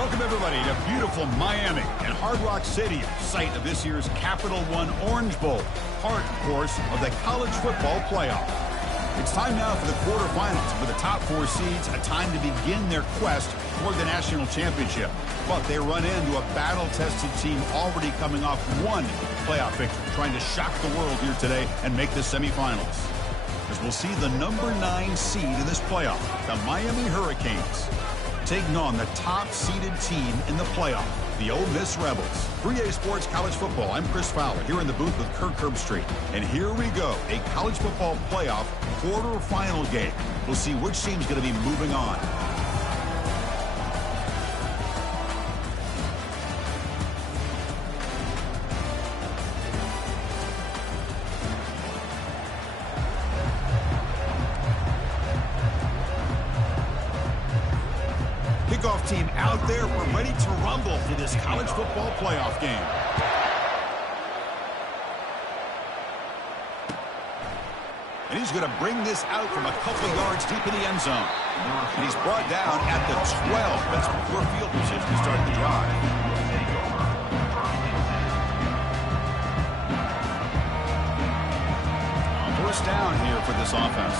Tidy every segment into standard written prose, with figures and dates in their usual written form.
Welcome, everybody, to beautiful Miami and Hard Rock Stadium, site of this year's Capital One Orange Bowl, part, of course, of the college football playoff. It's time now for the quarterfinals, for the top 4 seeds, a time to begin their quest toward the national championship. But they run into a battle-tested team already coming off one playoff victory, trying to shock the world here today and make the semifinals. As we'll see the number 9 seed in this playoff, the Miami Hurricanes, taking on the top-seeded team in the playoff, the Ole Miss Rebels. 3A Sports College Football, I'm Chris Fowler, here in the booth with Kirk Herbstreit. And here we go, a college football playoff quarterfinal game. We'll see which team's going to be moving on. Kickoff team out there. We're ready to rumble for this college football playoff game. And he's going to bring this out from a couple yards deep in the end zone. And he's brought down at the 12. That's poor field position to start the drive. First down here for this offense.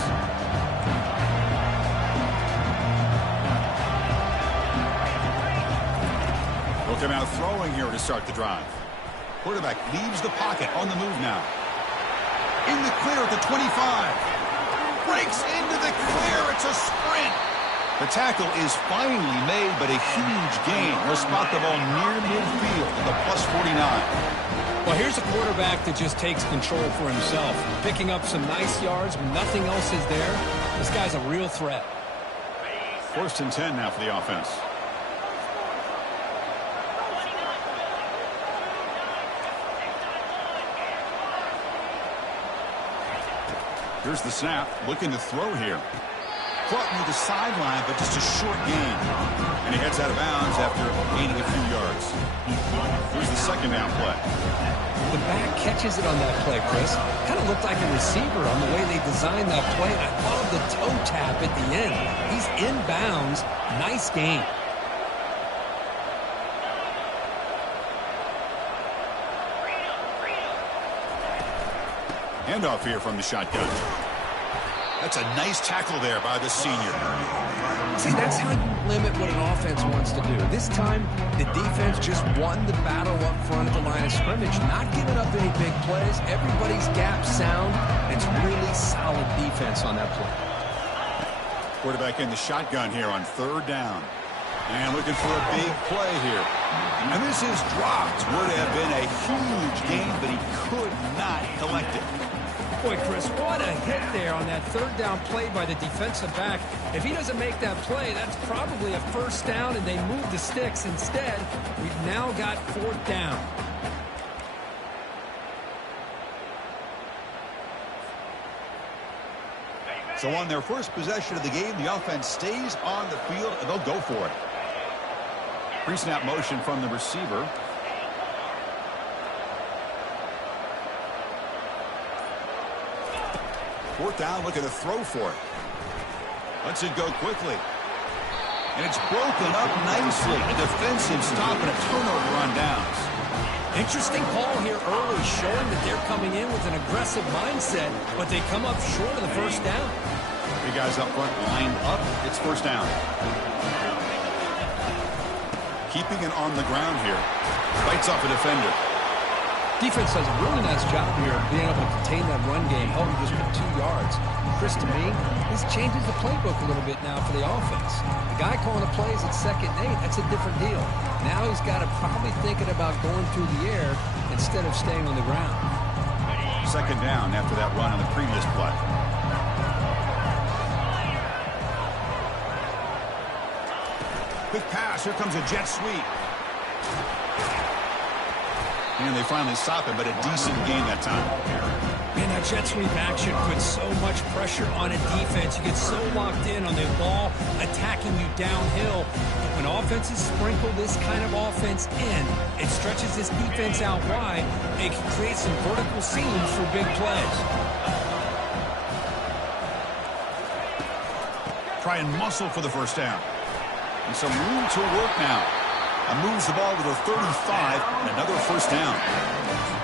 Come out throwing here to start the drive. Quarterback leaves the pocket, on the move now. In the clear at the 25. Breaks into the clear. It's a sprint. The tackle is finally made, but a huge gain. He'll spot the ball near midfield at the +49. Well, here's a quarterback that just takes control for himself. Picking up some nice yards when nothing else is there. This guy's a real threat. 1st and 10 now for the offense. Here's the snap, looking to throw here. Caught near the sideline, but just a short gain. And he heads out of bounds after gaining a few yards. Here's the second down play. The back catches it on that play, Chris. Kind of looked like a receiver on the way they designed that play. I love the toe tap at the end. He's in bounds. Nice gain. Handoff here from the shotgun. That's a nice tackle there by the senior. See, that's how you limit what an offense wants to do. This time, the defense just won the battle up front at the line of scrimmage, not giving up any big plays. Everybody's gap sound. It's really solid defense on that play. Quarterback in the shotgun here on 3rd down. And looking for a big play here. And this is dropped. Would have been a huge gain, but he could not collect it. Boy, Chris, what a hit there on that 3rd down play by the defensive back. If he doesn't make that play, that's probably a 1st down, and they move the sticks. Instead, we've now got 4th down. So on their first possession of the game, the offense stays on the field, and they'll go for it. Pre-snap motion from the receiver. Fourth down, looking to throw for it. Lets it go quickly. And it's broken up nicely. A defensive stop and a turnover on downs. Interesting call here early, showing that they're coming in with an aggressive mindset, but they come up short of the 1st down. Three guys up front lined up. It's 1st down. Keeping it on the ground here. Bites off a defender. Defense does a really nice job here of being able to contain that run game, holding just for 2 yards. Chris, to me, this changes the playbook a little bit now for the offense. The guy calling the plays at 2nd and 8, that's a different deal. Now he's got to probably thinking about going through the air instead of staying on the ground. 2nd down after that run on the previous play. Quick pass. Here comes a jet sweep. And they finally stop him, but a decent gain that time. Man, that jet sweep action puts so much pressure on a defense. You get so locked in on the ball attacking you downhill. When offenses sprinkle this kind of offense in, it stretches this defense out wide. It can create some vertical seams for big plays. Try and muscle for the 1st down. And some room to work now. And moves the ball to the 35 and another first down.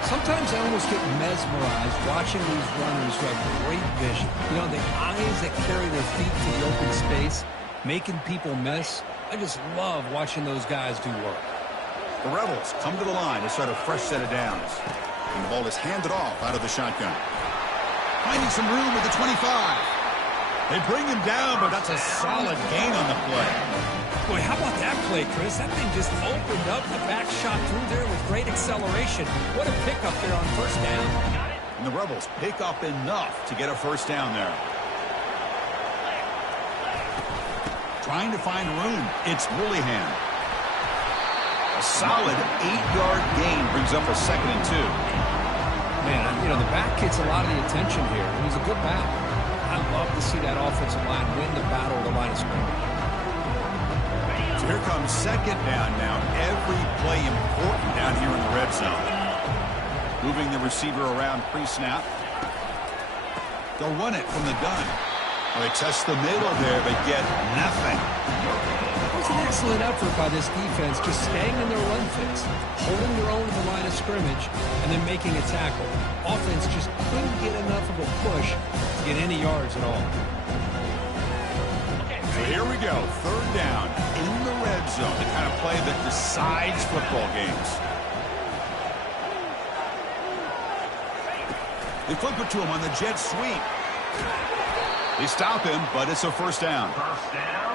Sometimes I almost get mesmerized watching these runners who have great vision. You know, the eyes that carry their feet to the open space, making people miss. I just love watching those guys do work. The Rebels come to the line to start a fresh set of downs. And the ball is handed off out of the shotgun. Finding some room at the 25. They bring him down, but that's a solid gain on the play. Boy, how about that play, Chris? That thing just opened up, the back shot through there with great acceleration. What a pickup there on first down. And the Rebels pick up enough to get a first down there. Trying to find room. It's Willingham. A solid 8-yard gain brings up a 2nd and 2. Man, you know, the back gets a lot of the attention here. He's a good back. I love to see that offensive line win the battle of the line of scrimmage. So here comes 2nd down now. Every play important down here in the red zone. Moving the receiver around pre-snap. They'll run it from the gun. Well, they test the middle there, but get nothing. It was an excellent effort by this defense, just staying in their run fits, holding their own at the line of scrimmage, and then making a tackle. Offense just couldn't get enough of a push to get any yards at all. So here we go, 3rd down in the red zone, the kind of play that decides football games. They flip it to him on the jet sweep. They stop him, but it's a first down.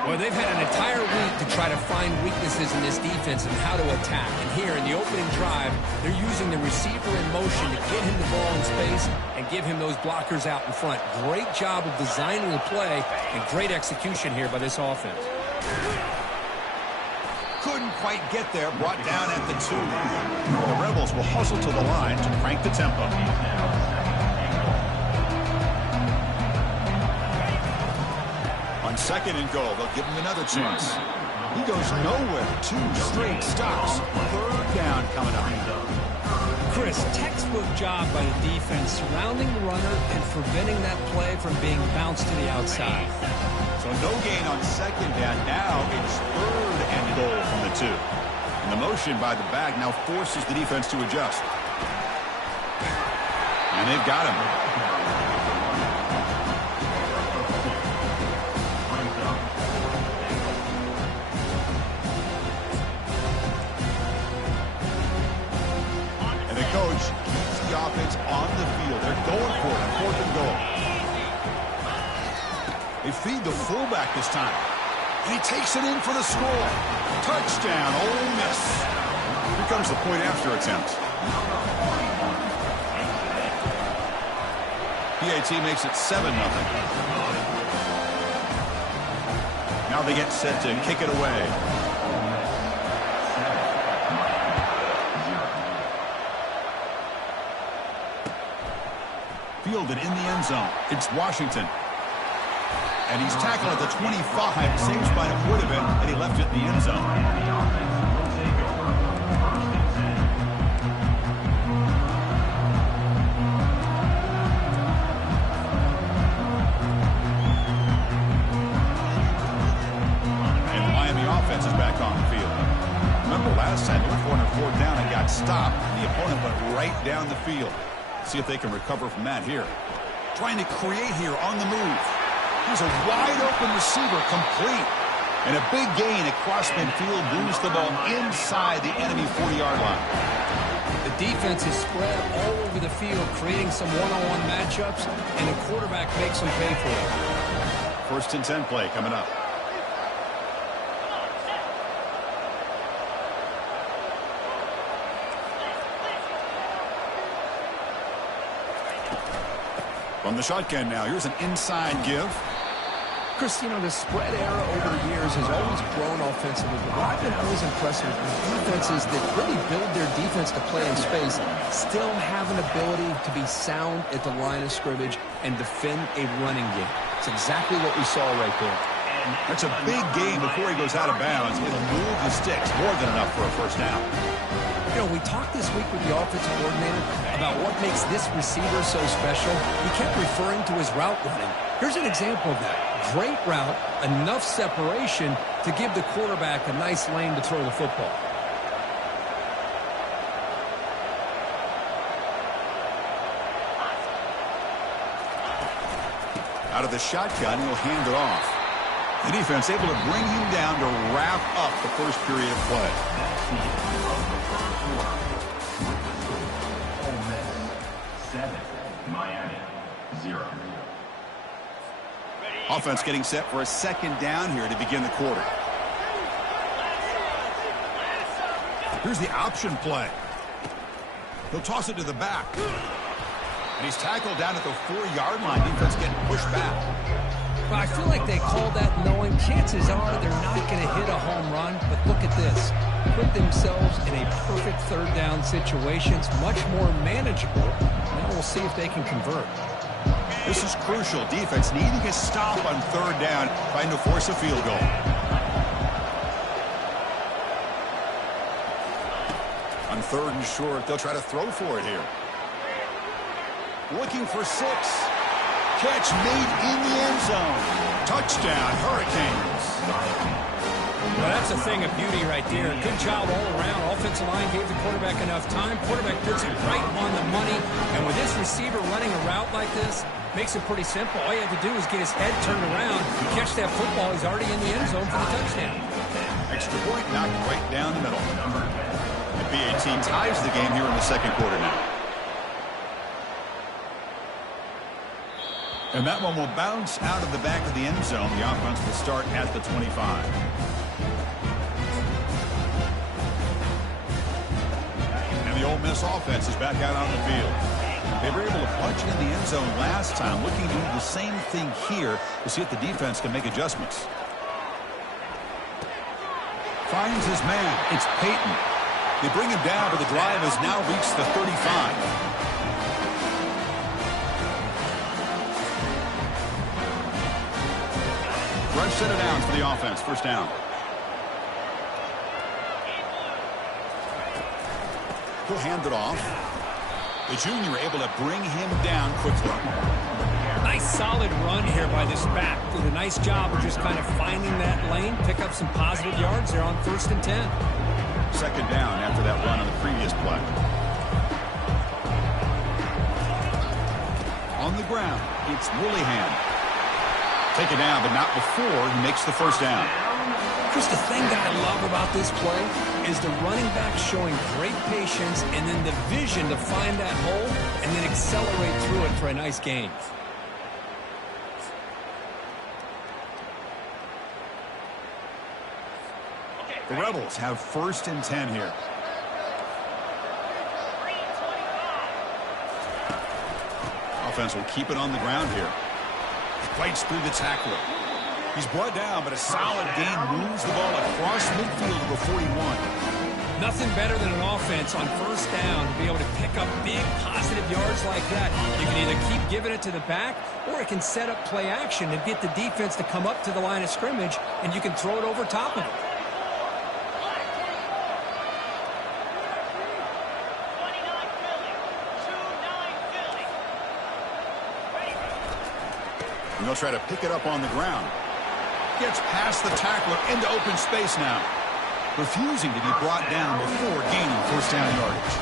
Well, they've had an entire week to try to find weaknesses in this defense and how to attack. And here in the opening drive, they're using the receiver in motion to get him the ball in space and give him those blockers out in front. Great job of designing the play and great execution here by this offense. Couldn't quite get there, brought down at the 2. The Rebels will hustle to the line to crank the tempo. On 2nd and goal, they'll give him another chance. He goes nowhere. 2 straight stops. 3rd down coming up. Chris, textbook job by the defense surrounding the runner and preventing that play from being bounced to the outside. So no gain on 2nd down. Now it's 3rd and goal from the 2. And the motion by the back now forces the defense to adjust. And they've got him. Coach keeps the offense on the field. They're going for it on 4th and goal. They feed the fullback this time. And he takes it in for the score. Touchdown, Ole Miss. Here comes the point after attempt. PAT makes it 7-0. Now they get set to kick it away. Fielded in the end zone. It's Washington. And he's tackled at the 25. Same spot it would have been had he left it in the end zone. And the Miami offense is back on the field. Remember last time they were 4 down and got stopped. The opponent went right down the field. See if they can recover from that here. Trying to create here on the move. Here's a wide-open receiver, complete. And a big gain across midfield moves the ball inside the enemy 40-yard line. The defense is spread all over the field, creating some one-on-one matchups, and the quarterback makes them pay for it. 1st and 10 play coming up. From the shotgun now, here's an inside give. Chris, you know, the spread era over the years has always grown offensively, but what I've been always impressed with defenses that really build their defense to play in space still have an ability to be sound at the line of scrimmage and defend a running game. It's exactly what we saw right there. That's a big gain before he goes out of bounds. It'll move the sticks more than enough for a first down. You know, we talked this week with the offensive coordinator about what makes this receiver so special. He kept referring to his route running. Here's an example of that. Great route, enough separation to give the quarterback a nice lane to throw the football. Out of the shotgun, he'll hand it off. The defense able to bring him down to wrap up the first period of play. Ole Miss 7, Miami 0. Offense getting set for a second down here to begin the quarter. Here's the option play. He'll toss it to the back. And he's tackled down at the 4-yard line. Defense getting pushed back. Well, I feel like they called that knowing chances are they're not going to hit a home run. But look at this. Put themselves in a perfect third down situation. It's much more manageable. Now we'll see if they can convert. This is crucial. Defense needing a stop on third down, trying to force a field goal. On third and short, they'll try to throw for it here. Looking for 6. Catch made in the end zone. Touchdown, Hurricanes. Well, that's a thing of beauty right there. Good job all around. Offensive line gave the quarterback enough time. Quarterback puts it right on the money. And with this receiver running a route like this, makes it pretty simple. All you have to do is get his head turned around, catch that football. He's already in the end zone for the touchdown. Extra point knocked right down the middle. The BAT ties the game here in the second quarter now. And that one will bounce out of the back of the end zone. The offense will start at the 25. And the Ole Miss offense is back out on the field. They were able to punch it in the end zone last time, looking to do the same thing here to see if the defense can make adjustments. Finds his man. It's Peyton. They bring him down, but the drive has now reached the 35. Fresh set of downs for the offense. First down. He'll hand it off. The junior able to bring him down quickly. Nice solid run here by this back. Did a nice job of just kind of finding that lane, pick up some positive yards there on 1st and 10. Second down after that run on the previous play. On the ground, it's Willingham. Take it down, but not before he makes the first down. Chris, the thing that I love about this play is the running back showing great patience and then the vision to find that hole and then accelerate through it for a nice gain. The Rebels have 1st and 10 here. Offense will keep it on the ground here. Fights through the tackler. He's brought down, but a solid gain moves the ball across midfield to the 41. Nothing better than an offense on 1st down to be able to pick up big positive yards like that. You can either keep giving it to the back, or it can set up play action and get the defense to come up to the line of scrimmage, and you can throw it over top of it. And they'll try to pick it up on the ground. Gets past the tackler into open space now. Refusing to be brought down before gaining 1st down yardage.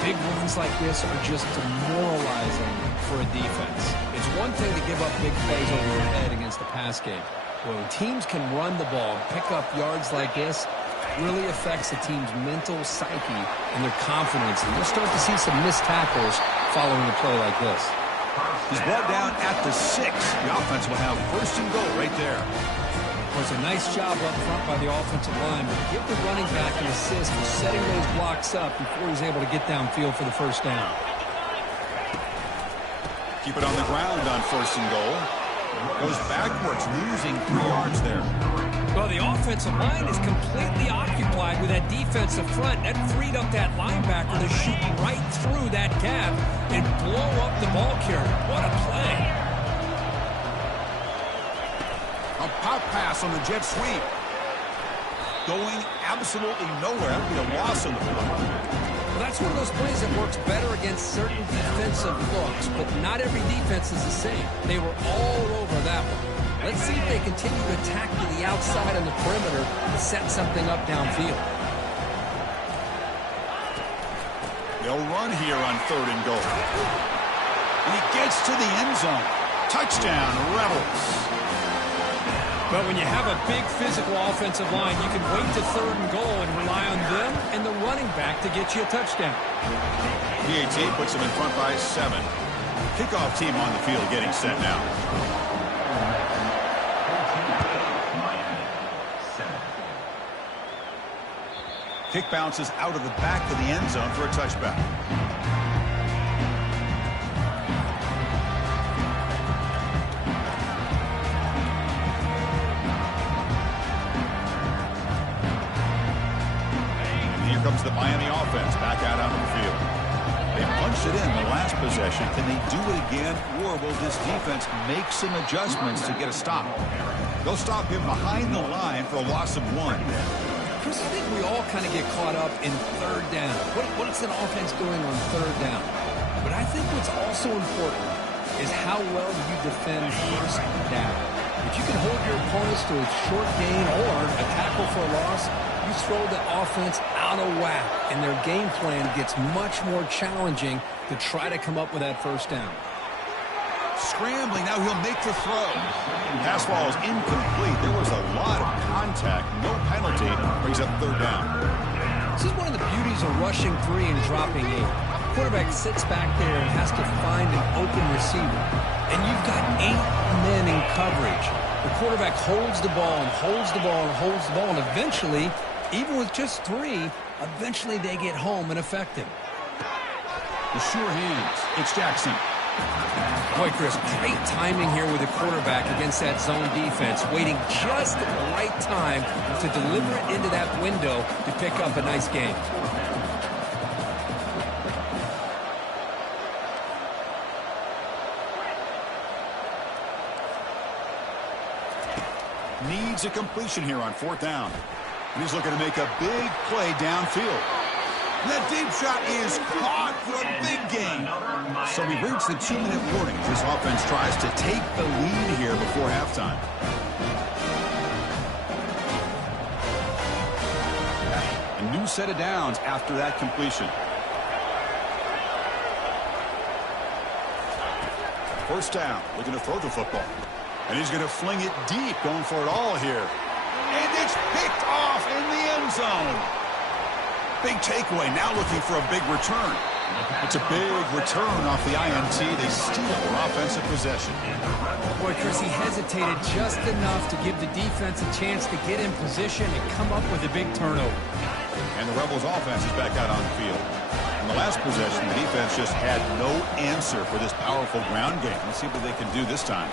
Big runs like this are just demoralizing for a defense. It's one thing to give up big plays over your head against the pass game. When teams can run the ball and pick up yards like this, it really affects the team's mental psyche and their confidence. And you'll start to see some missed tackles following a play like this. He's brought down at the 6. The offense will have 1st and goal right there. It was a nice job up front by the offensive line, but give the running back an assist for setting those blocks up before he's able to get downfield for the 1st down. Keep it on the ground on 1st and goal. Goes backwards, losing 3 yards there. Well, the offensive line is completely occupied with that defensive front. That freed up that linebacker to shoot right through that gap and blow up the ball carrier. What a play. A pop pass on the jet sweep. Going absolutely nowhere. That would be a loss on the play. Well, that's one of those plays that works better against certain defensive looks, but not every defense is the same. They were all over that one. Let's see if they continue to attack to the outside on the perimeter to set something up downfield. They'll run here on 3rd and goal. And he gets to the end zone. Touchdown, Rebels. But when you have a big physical offensive line, you can wait to 3rd and goal and rely on them and the running back to get you a touchdown. PAT puts them in front by 7. Kickoff team on the field getting set now. Kick bounces out of the back of the end zone for a touchback. And here comes the Miami offense back out onto the field. They punched it in the last possession. Can they do it again, or will this defense make some adjustments to get a stop? They'll stop him behind the line for a loss of 1. Chris, I think we all kind of get caught up in 3rd down. What is an offense doing on 3rd down? But I think what's also important is how well you defend 1st down. If you can hold your opponents to a short gain or a tackle for a loss, you throw the offense out of whack, and their game plan gets much more challenging to try to come up with that 1st down. Scrambling, now he'll make the throw. Pass ball is incomplete. There was a lot of contact. No penalty. Brings up 3rd down. This is one of the beauties of rushing 3 and dropping 8. Quarterback sits back there and has to find an open receiver. And you've got 8 men in coverage. The quarterback holds the ball and holds the ball and holds the ball. And eventually, even with just 3, eventually they get home and affect him. The sure hands. It's Jackson. Boy, Chris, great timing here with the quarterback against that zone defense, waiting just at the right time to deliver it into that window to pick up a nice game. Needs a completion here on 4th down. And he's looking to make a big play downfield. That deep shot is caught for a big gain. So we reach the 2-minute warning as this offense tries to take the lead here before halftime. A new set of downs after that completion. 1st down, looking to throw the football. And he's going to fling it deep, going for it all here. And it's picked off in the end zone. Big takeaway, now looking for a big return. It's a big return off the INT. They steal their offensive possession. Boy, Chris, he hesitated just enough to give the defense a chance to get in position and come up with a big turnover. And the Rebels offense is back out on the field. In the last possession, the defense just had no answer for this powerful ground game. Let's see what they can do this time.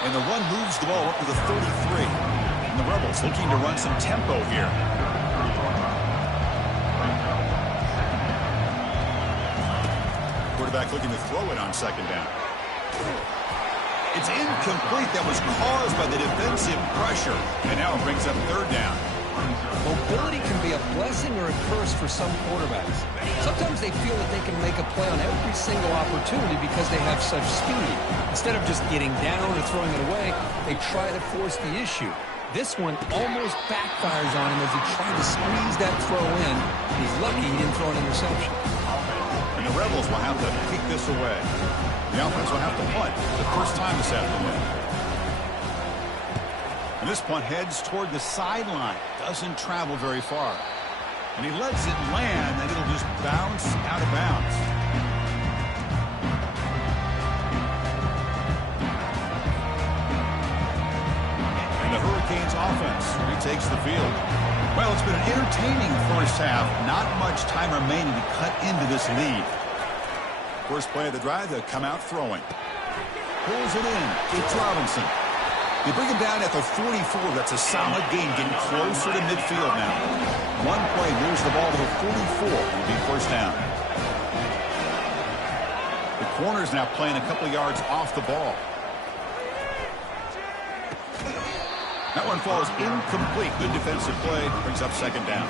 And the run moves the ball up to the 33. And the Rebels looking to run some tempo here. Quarterback looking to throw it on 2nd down. It's incomplete. That was caused by the defensive pressure. And now it brings up 3rd down. Mobility can be a blessing or a curse for some quarterbacks. Sometimes they feel that they can make a play on every single opportunity because they have such speed. Instead of just getting down or throwing it away, they try to force the issue. This one almost backfires on him as he tried to squeeze that throw in. He's lucky he didn't throw an interception. And the Rebels will have to kick this away. The offense will have to punt for the first time this afternoon. And this punt heads toward the sideline. Doesn't travel very far. And he lets it land, and it'll just bounce out of bounds. And the Hurricanes offense retakes the field. Well, it's been an entertaining 1st half. Not much time remaining to cut into this lead. First play of the drive, they'll come out throwing. Pulls it in. It's Robinson. They bring him down at the 44. That's a solid gain, getting closer to midfield now. One play moves the ball to the 44. It'll be 1st down. The corner's now playing a couple yards off the ball. That one falls incomplete. Good defensive play. Brings up 2nd down.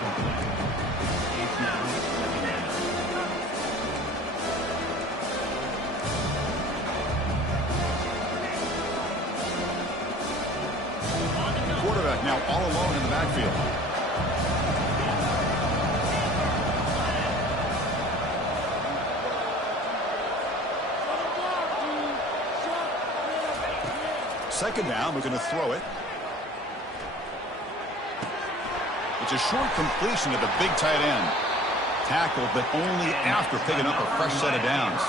Quarterback now all alone in the backfield. Second down, we're going to throw it. It's a short completion to the big tight end. Tackled, but only after picking up a fresh set of downs.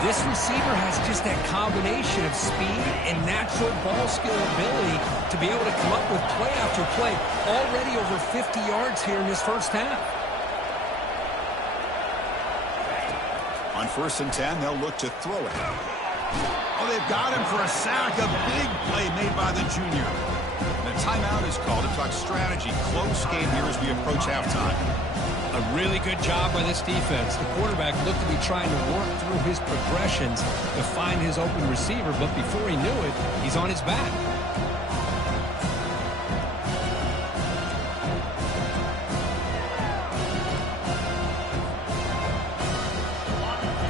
This receiver has just that combination of speed and natural ball skill ability to be able to come up with play after play. Already over 50 yards here in this first half. On 1st and 10, they'll look to throw it. Oh, they've got him for a sack. A big play made by the junior. The timeout is called to talk strategy. Close game here as we approach halftime. A really good job by this defense. The quarterback looked to be trying to work through his progressions to find his open receiver, but before he knew it, he's on his back.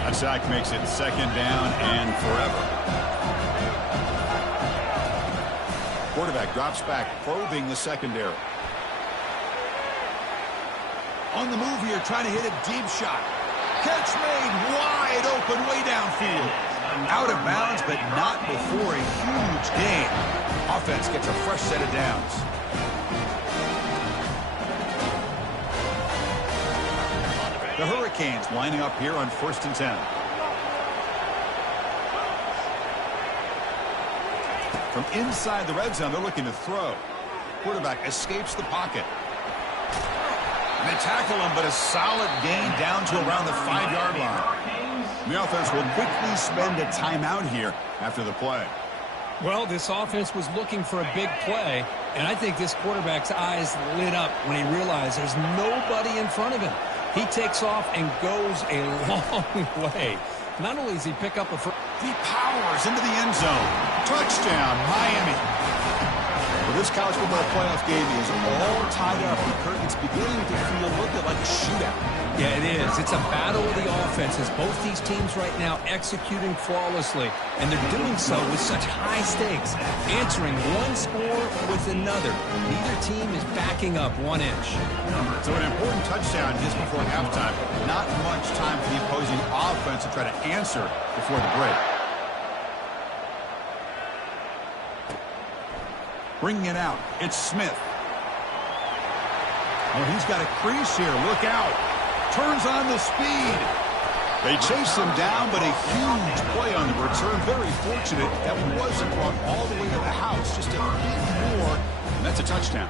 That sack makes it 2nd down and forever. Quarterback drops back, probing the secondary. On the move here, trying to hit a deep shot. Catch made wide open, way downfield. Out of bounds, but not before a huge gain. Offense gets a fresh set of downs. The Hurricanes lining up here on 1st and 10. From inside the red zone, they're looking to throw. Quarterback escapes the pocket. And they tackle him, but a solid gain down to around the 5-yard line. The offense will quickly spend a timeout here after the play. Well, this offense was looking for a big play, and I think this quarterback's eyes lit up when he realized there's nobody in front of him. He takes off and goes a long way. Not only does he pick up he powers into the end zone. Touchdown, Miami. Well, this college football playoff game is all tied up. It's beginning to feel a little bit like a shootout. Yeah, it is. It's a battle of the offenses. Both these teams right now executing flawlessly, and they're doing so with such high stakes, answering one score with another. Neither team is backing up 1 inch. So an important touchdown just before halftime. Not much time for the opposing offense to try to answer before the break. Bringing it out, it's Smith. Oh, he's got a crease here. Look out. Turns on the speed. They chase him down, but a huge play on the return. Very fortunate that wasn't brought all the way to the house. Just a bit more, and that's a touchdown.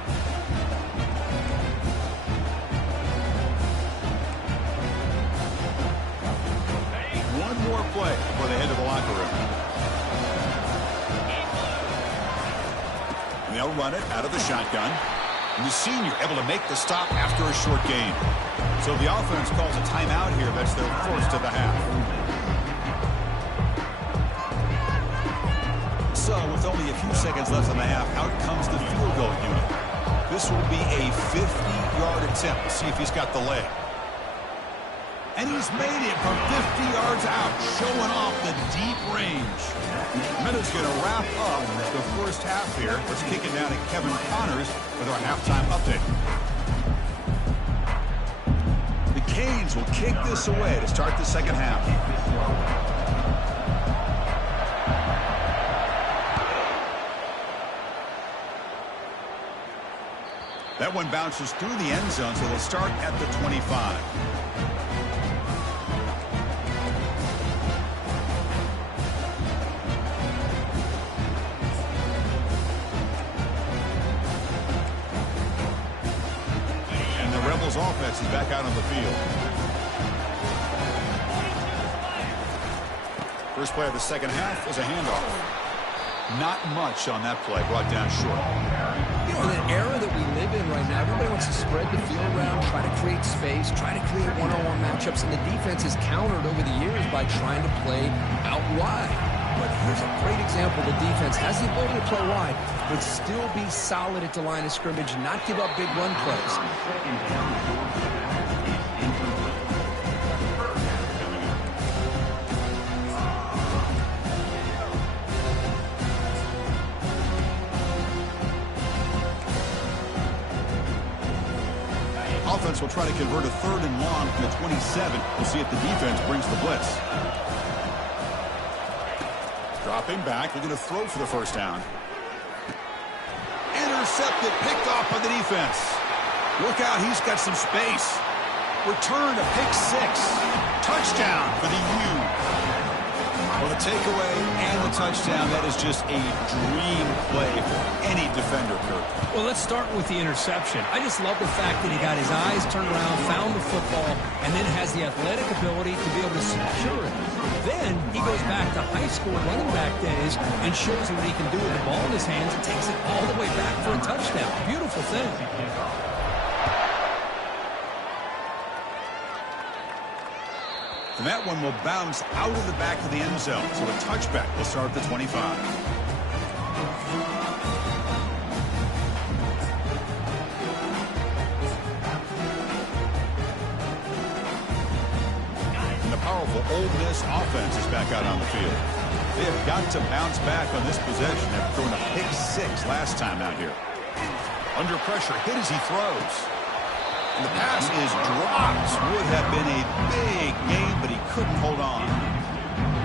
One more play before they head to the locker room. And they'll run it out of the shotgun. And the senior able to make the stop after a short gain. So the offense calls a timeout here. That's their first of the half. So with only a few seconds left in the half, out comes the field goal unit. This will be a 50-yard attempt. See if he's got the leg. And he's made it from 50 yards out, showing off the deep range. Minutes going to wrap up the first half here. Let's kick it down to Kevin Connors with our halftime update. The Canes will kick this away to start the second half. That one bounces through the end zone, so they'll start at the 25. Offense is back out on the field. First play of the second half was a handoff. Not much on that play, brought down short. You know, in an era that we live in right now, everybody wants to spread the field around, try to create space, try to create one-on-one matchups, and the defense has countered over the years by trying to play out wide. But here's a great example. The defense has the ability to play wide, but still be solid at the line of scrimmage, not give up big run plays. Offense will try to convert a 3rd and long from the 27. We'll see if the defense brings the blitz. Dropping back, looking to throw for the first down. Intercepted, picked off by the defense. Look out, he's got some space. Return to pick 6. Touchdown for the U. Well, the takeaway and the touchdown, that is just a dream play for any defender, Kurt. Well, let's start with the interception. I just love the fact that he got his eyes turned around, found the football, and then has the athletic ability to be able to secure it. Then he goes back to high school running back days and shows you what he can do with the ball in his hands and takes it all the way back for a touchdown. Beautiful thing. And that one will bounce out of the back of the end zone. So a touchback will start at the 25. And the powerful Ole Miss offense is back out on the field. They have got to bounce back on this possession after throwing a pick 6 last time out here. Under pressure, hit as he throws. And the pass is dropped. Would have been a big game, but he couldn't hold on.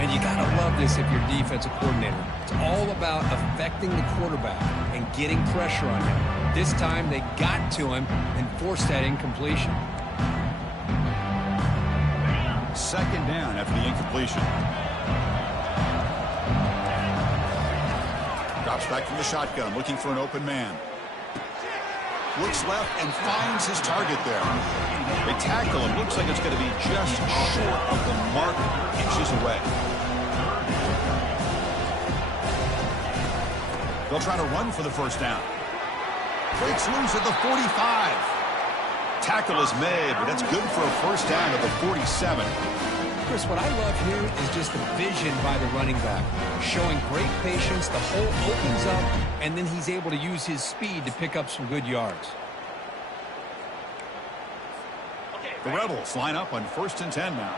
And you got to love this if you're defensive coordinator. It's all about affecting the quarterback and getting pressure on him. This time they got to him and forced that incompletion. Second down after the incompletion. Drops back from the shotgun, looking for an open man. Looks left and finds his target there. They tackle him. Looks like it's going to be just short of the mark, inches away. They'll try to run for the first down. Breaks loose at the 45. Tackle is made, but that's good for a first down at the 47. Chris, what I love here is just the vision by the running back. Showing great patience, the hole opens up, and then he's able to use his speed to pick up some good yards. The Rebels line up on 1st and 10 now.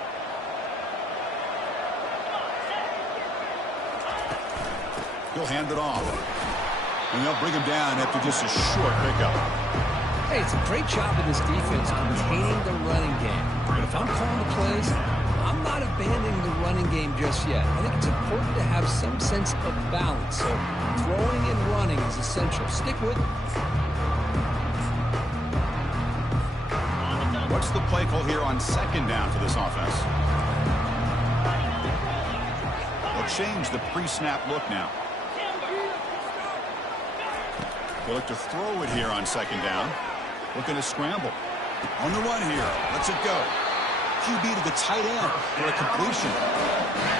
He'll hand it off. And they'll bring him down after just a short pickup. Hey, it's a great job of this defense containing the running game. But if I'm calling the plays, I'm not abandoning the running game just yet. I think it's important to have some sense of balance. So throwing and running is essential. Stick with it. What's the play call here on 2nd down for this offense? They'll change the pre-snap look now. They'll look to throw it here on 2nd down. Looking to scramble. On the run here. Lets it go. QB to the tight end for a completion.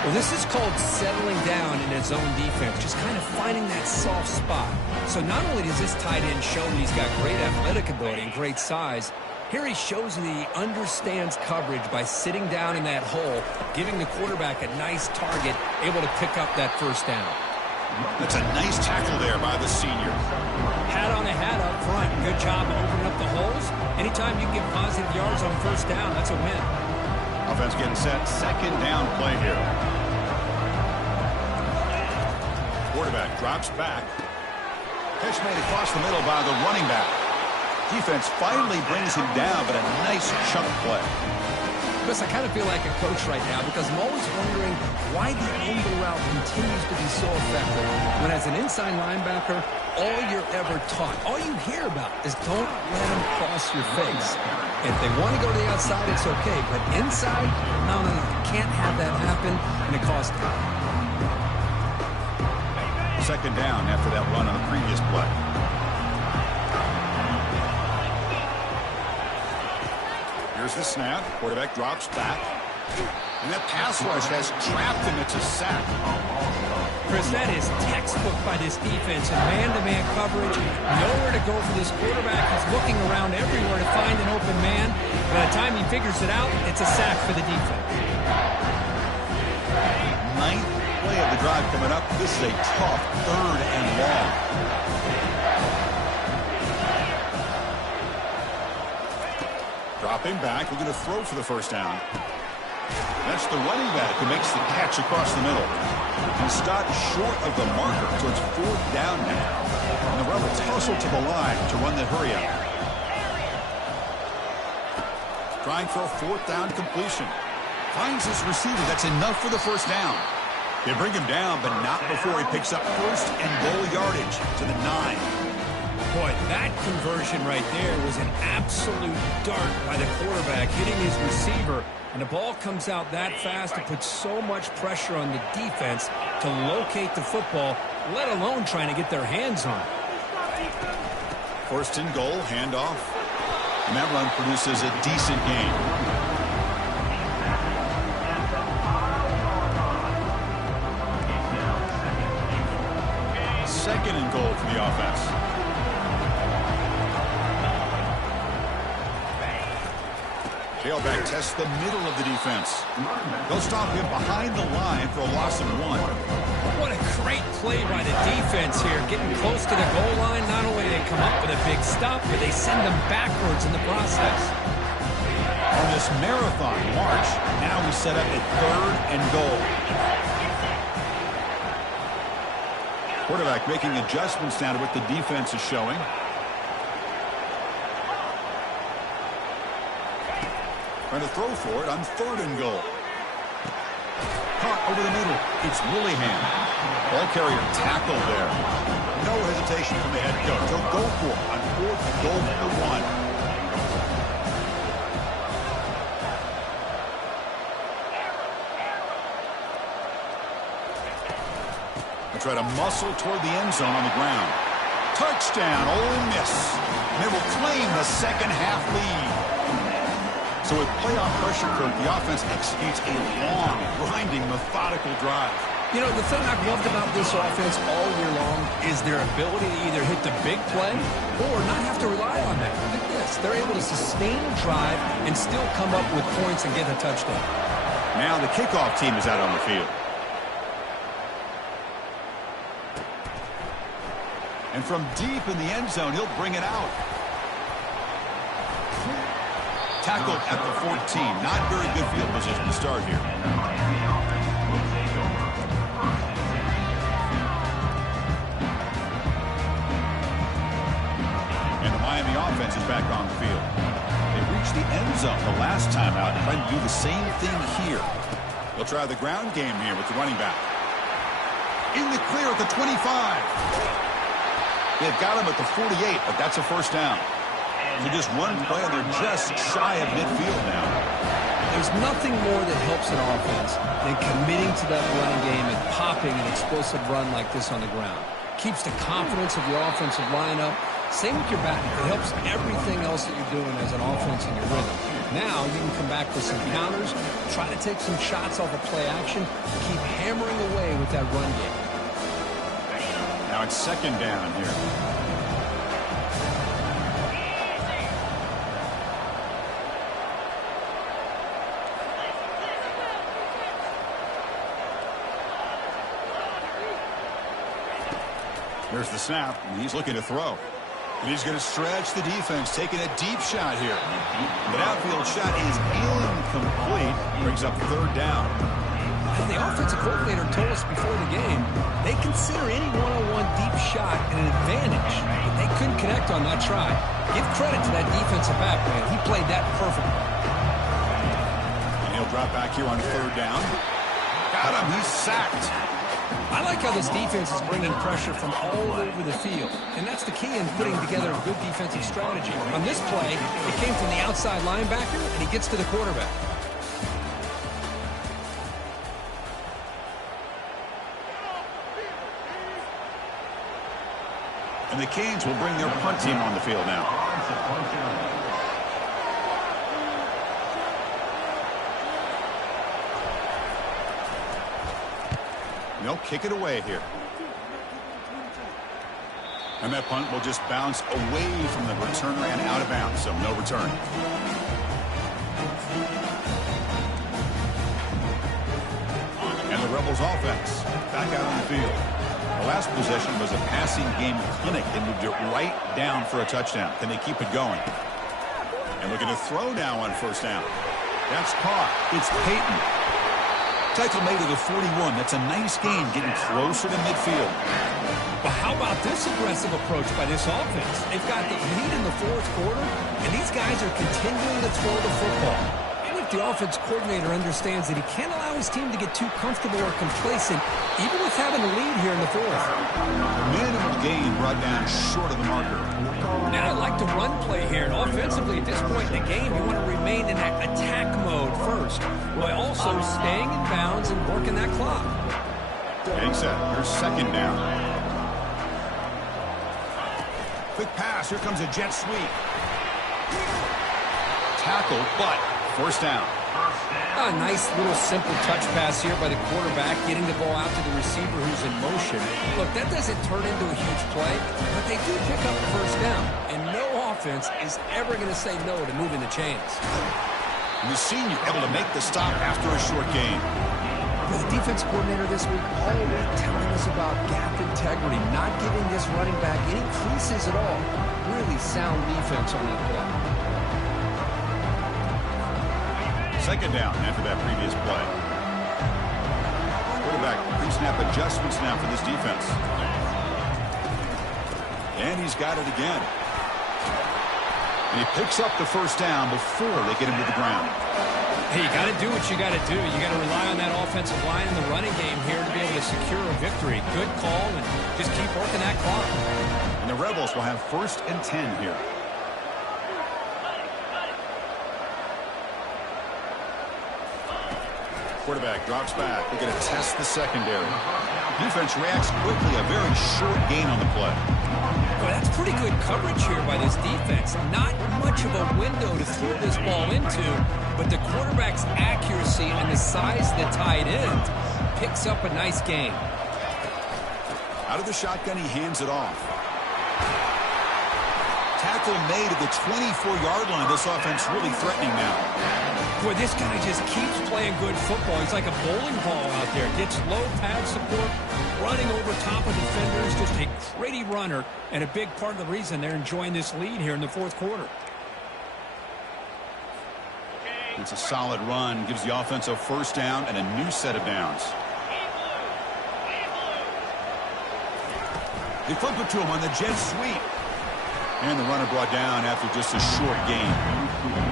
Well, this is called settling down in his own defense, just kind of finding that soft spot. So not only does this tight end show that he's got great athletic ability and great size, here he shows that he understands coverage by sitting down in that hole, giving the quarterback a nice target, able to pick up that first down. That's a nice tackle there by the senior. Hat on a hat up front. Good job of opening up the holes. Anytime you get positive yards on first down, that's a win. Offense getting set. 2nd down play here. Quarterback drops back. Pitch made across the middle by the running back. Defense finally brings him down, but a nice chunk play. Chris, I kind of feel like a coach right now because I'm always wondering why the angle route continues to be so effective when as an inside linebacker, all you're ever taught, all you hear about is don't let them cross your face. If they want to go to the outside, it's okay. But inside, no. Can't have that happen, and it costs them. 2nd down after that run on the previous play. Here's the snap. Quarterback drops back. And that pass rush has trapped him. It's a sack. Chris, that is textbook by this defense in man-to-man coverage. Nowhere to go for this quarterback. He's looking around everywhere to find an open man. By the time he figures it out, it's a sack for the defense. 9th play of the drive coming up. This is a tough 3rd and long. Dropping back. We're going to throw for the first down. That's the running back who makes the catch across the middle. He stopped short of the marker, so it's 4th down now. And the Rebels hustle to the line to run the hurry up. Trying for a 4th down completion. Finds his receiver. That's enough for the first down. They bring him down, but not before he picks up first and goal yardage to the 9. Boy, that conversion right there was an absolute dart by the quarterback, hitting his receiver. And the ball comes out that fast to put so much pressure on the defense to locate the football, let alone trying to get their hands on it. First and goal, handoff. And that run produces a decent gain. Second and goal for the offense. Tailback tests the middle of the defense. They'll stop him behind the line for a loss of 1. What a great play by the defense here. Getting close to the goal line, not only do they come up with a big stop, but they send them backwards in the process. On this marathon march, now we set up a third and goal. Quarterback making adjustments now to what the defense is showing. Trying to throw for it on third and goal. Caught over the middle. It's Willingham. Ball carrier tackled there. No hesitation from the head coach. He'll go for it on fourth and goal from the 1. They try to muscle toward the end zone on the ground. Touchdown, Ole Miss. And they will claim the second half lead. So with playoff pressure, Kirk, the offense executes a long, grinding, methodical drive. You know, the thing I've loved about this offense all year long is their ability to either hit the big play or not have to rely on that. Look at this. They're able to sustain a drive and still come up with points and get a touchdown. Now the kickoff team is out on the field. And from deep in the end zone, he'll bring it out. Tackled at the 14. Not very good field position to start here. And the Miami offense is back on the field. They reached the end zone the last time out and trying to do the same thing here. They'll try the ground game here with the running back. In the clear at the 25. They've got him at the 48, but that's a first down. So just one play, and they're just shy of midfield now. There's nothing more that helps an offense than committing to that running game and popping an explosive run like this on the ground. Keeps the confidence of your offensive lineup. Same with your back. It helps everything else that you're doing as an offense in your rhythm. Now you can come back with some counters, try to take some shots off of play action, keep hammering away with that run game. Now it's second down here. There's the snap, and he's looking to throw. And he's going to stretch the defense, taking a deep shot here. The outfield shot is incomplete. Brings up third down. And the offensive coordinator told us before the game, they consider any one-on-one deep shot an advantage. But they couldn't connect on that try. Give credit to that defensive back, man. He played that perfectly. And he'll drop back here on third down. Got him. He's sacked. I like how this defense is bringing pressure from all over the field. And that's the key in putting together a good defensive strategy. On this play, it came from the outside linebacker, and he gets to the quarterback. And the Canes will bring their punt team on the field now. They'll kick it away here. And that punt will just bounce away from the returner and out of bounds, so no return. And the Rebels offense back out on the field. The last possession was a passing game clinic. They moved it right down for a touchdown. Can they keep it going? And looking to throw now on first down. That's caught. It's Peyton. Tackle made to the 41. That's a nice gain, getting closer to midfield. But how about this aggressive approach by this offense? They've got the lead in the fourth quarter, and these guys are continuing to throw the football. And if think the offense coordinator understands that he can't allow his team to get too comfortable or complacent, even with having a lead here in the fourth. Minimal gain brought down short of the marker. Now, I like the run play here, and offensively at this point in the game, you want to remain in that attack mode first, while also staying in bounds and working that clock. Getting set. Here's second down. Quick pass. Here comes a jet sweep. Tackle, but first down. A nice little simple touch pass here by the quarterback, getting the ball out to the receiver who's in motion. Look, that doesn't turn into a huge play, but they do pick up the first down, and no offense is ever going to say no to moving the chains. And the senior able to make the stop after a short gain. For the defense coordinator this week, all week telling us about gap integrity, not giving this running back any creases at all. Really sound defense on that play. Second down after that previous play. Quarterback pre-snap adjustments now for this defense. And he's got it again. And he picks up the first down before they get him to the ground. Hey, you got to do what you got to do. You got to rely on that offensive line in the running game here to be able to secure a victory. Good call, and just keep working that clock. And the Rebels will have 1st and 10 here. Quarterback drops back. They're going to test the secondary. Defense reacts quickly. A very short gain on the play. Well, that's pretty good coverage here by this defense. Not much of a window to throw this ball into, but the quarterback's accuracy and the size of the tight end picks up a nice gain. Out of the shotgun, he hands it off. Tackle made at the 24-yard line. This offense really threatening now. Boy, this guy just keeps playing good football. He's like a bowling ball out there. Gets low pad support, running over top of defenders. Just a gritty runner, and a big part of the reason they're enjoying this lead here in the fourth quarter. It's a solid run. Gives the offense a first down and a new set of downs. They flip it to him on the jet sweep. And the runner brought down after just a short gain.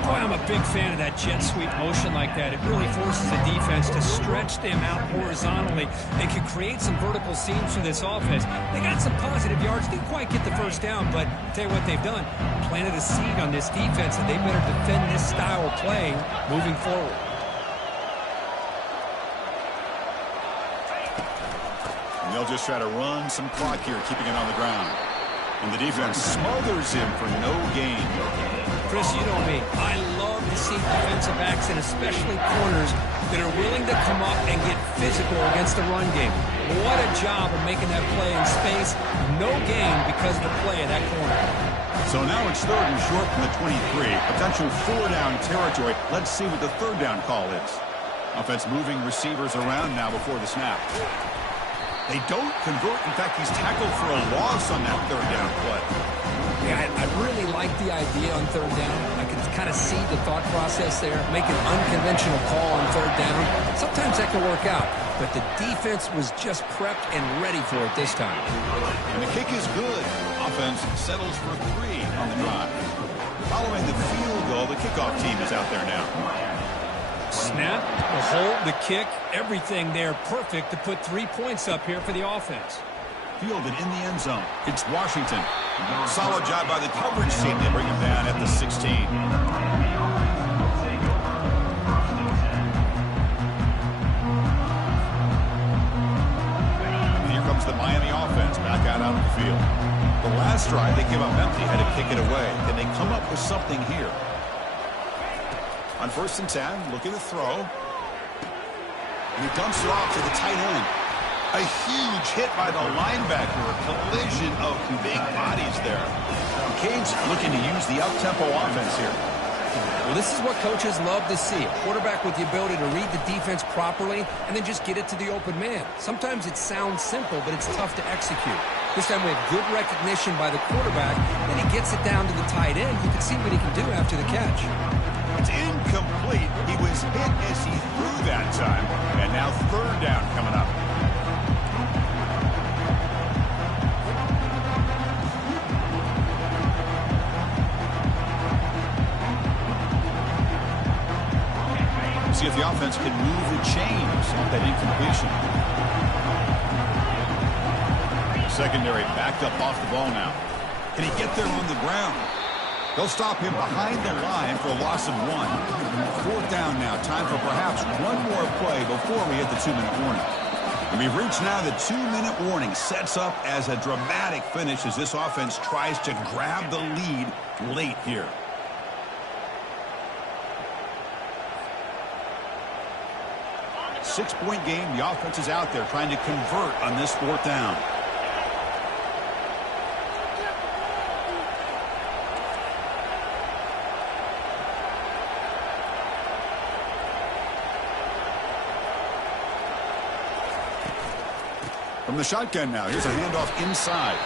Boy, I'm a big fan of that jet sweep motion like that. It really forces the defense to stretch them out horizontally. They can create some vertical seams for this offense. They got some positive yards. Didn't quite get the first down, but I'll tell you what they've done. Planted a seed on this defense, and they better defend this style of play moving forward. And they'll just try to run some clock here, keeping it on the ground. And the defense smothers him for no gain. Chris, you know me. I love to see defensive backs and especially corners that are willing to come up and get physical against the run game. What a job of making that play in space. No gain because of the play of that corner. So now it's 3rd and short from the 23. Potential 4-down territory. Let's see what the 3rd down call is. Offense moving receivers around now before the snap. They don't convert. In fact, he's tackled for a loss on that 3rd down play. Yeah, I really like the idea on 3rd down. I can kind of see the thought process there. Make an unconventional call on 3rd down. Sometimes that can work out, but the defense was just prepped and ready for it this time. And the kick is good. Offense settles for 3 on the drive. Following the field goal, the kickoff team is out there now. Snap, the hold, the kick, everything there perfect to put 3 points up here for the offense. Fielded in the end zone. It's Washington. Solid job by the coverage team to bring him down at the 16. And here comes the Miami offense back out on the field. The last drive, they came up empty, had to kick it away. Then they come up with something here. On 1st and 10, looking to throw. And he dumps it off to the tight end. A huge hit by the linebacker. A collision of big bodies there. Canes looking to use the up-tempo offense here. Well, this is what coaches love to see. A quarterback with the ability to read the defense properly and then just get it to the open man. Sometimes it sounds simple, but it's tough to execute. This time we have good recognition by the quarterback. Then he gets it down to the tight end. You can see what he can do after the catch. It's incomplete. He was hit as he threw that time. And now 3rd down coming up. can move the chains off that incompletion. Secondary backed up off the ball now. Can he get there on the ground? They'll stop him behind the line for a loss of 1. 4th down now. Time for perhaps one more play before we hit the 2-minute warning. And we've reached now the 2-minute warning. Sets up as a dramatic finish as this offense tries to grab the lead late here. Six-point game. The offense is out there trying to convert on this 4th down. From the shotgun now, here's a handoff inside.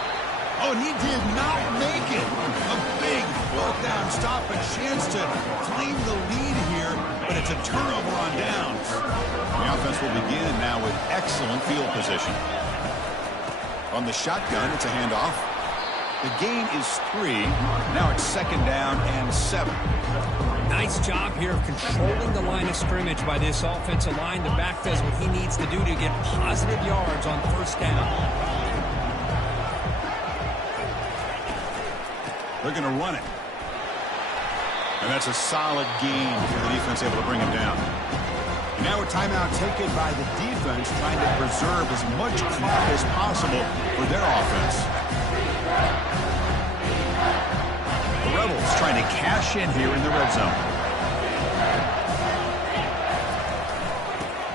Oh, and he did not make it. A big 4th down stop, a chance to claim the lead here, but it's a turnover on downs. The offense will begin now with excellent field position. From the shotgun, it's a handoff. The gain is 3. Now it's 2nd down and 7. Nice job here of controlling the line of scrimmage by this offensive line. The back does what he needs to do to get positive yards on 1st down. They're going to run it. And that's a solid gain for the defense, able to bring him down. And now a timeout taken by the defense, trying to preserve as much clock as possible for their offense. The Rebels trying to cash in here in the red zone.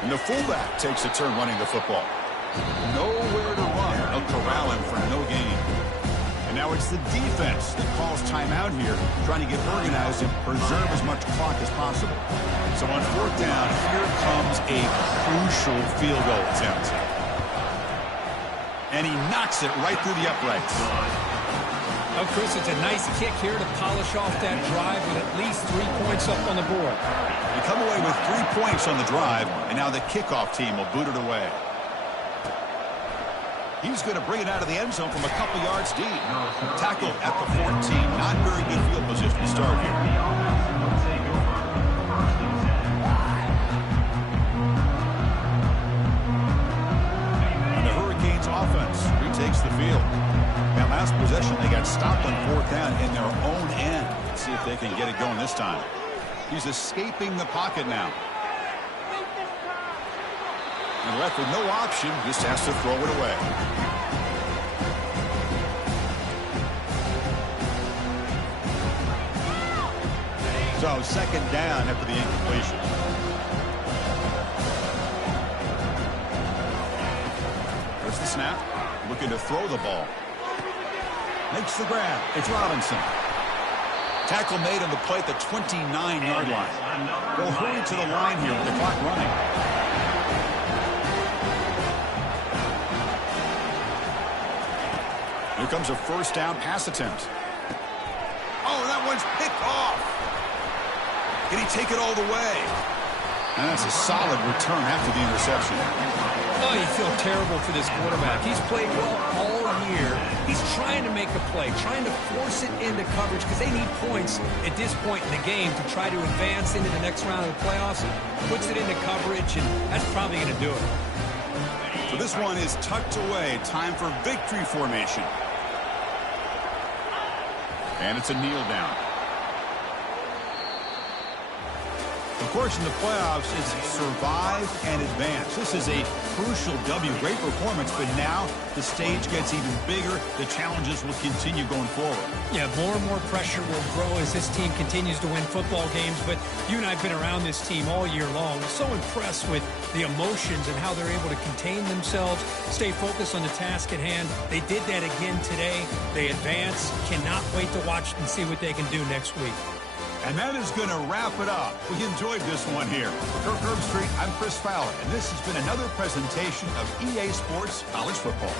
And the fullback takes a turn running the football. Nowhere to run. They'll corral him for no gain. And now it's the defense that calls timeout here, trying to get organized and preserve as much clock as possible. So on 4th down, here comes a crucial field goal attempt. And he knocks it right through the uprights. Oh, Chris, it's a nice kick here to polish off that drive with at least 3 points up on the board. They come away with 3 points on the drive, and now the kickoff team will boot it away. He's going to bring it out of the end zone from a couple yards deep. Tackle at the 14. Not very good field position to start here. And the Hurricanes offense retakes the field. That last possession, they got stopped on 4th down in their own end. Let's see if they can get it going this time. He's escaping the pocket now. And left with no option, just has to throw it away. So 2nd down after the incompletion. There's the snap. Looking to throw the ball. Makes the grab. It's Robinson. Tackle made on the play at the 29-yard line. They'll hurry to the line here with the clock running. Here comes a 1st down pass attempt. Oh, that one's picked off. Can he take it all the way? And that's a solid return after the interception. Oh, you feel terrible for this quarterback. He's played well all year. He's trying to make a play, trying to force it into coverage because they need points at this point in the game to try to advance into the next round of the playoffs. Puts it into coverage, and that's probably going to do it. So this one is tucked away. Time for victory formation. And it's a kneel down. Of course, in the playoffs, it's survive and advance. This is a crucial W. Great performance, but now the stage gets even bigger. The challenges will continue going forward. Yeah, more and more pressure will grow as this team continues to win football games. But you and I have been around this team all year long. So impressed with the emotions and how they're able to contain themselves, stay focused on the task at hand. They did that again today. They advance. Cannot wait to watch and see what they can do next week. And that is going to wrap it up. We enjoyed this one here. For Kirk Herbstreit, I'm Chris Fowler, and this has been another presentation of EA Sports College Football.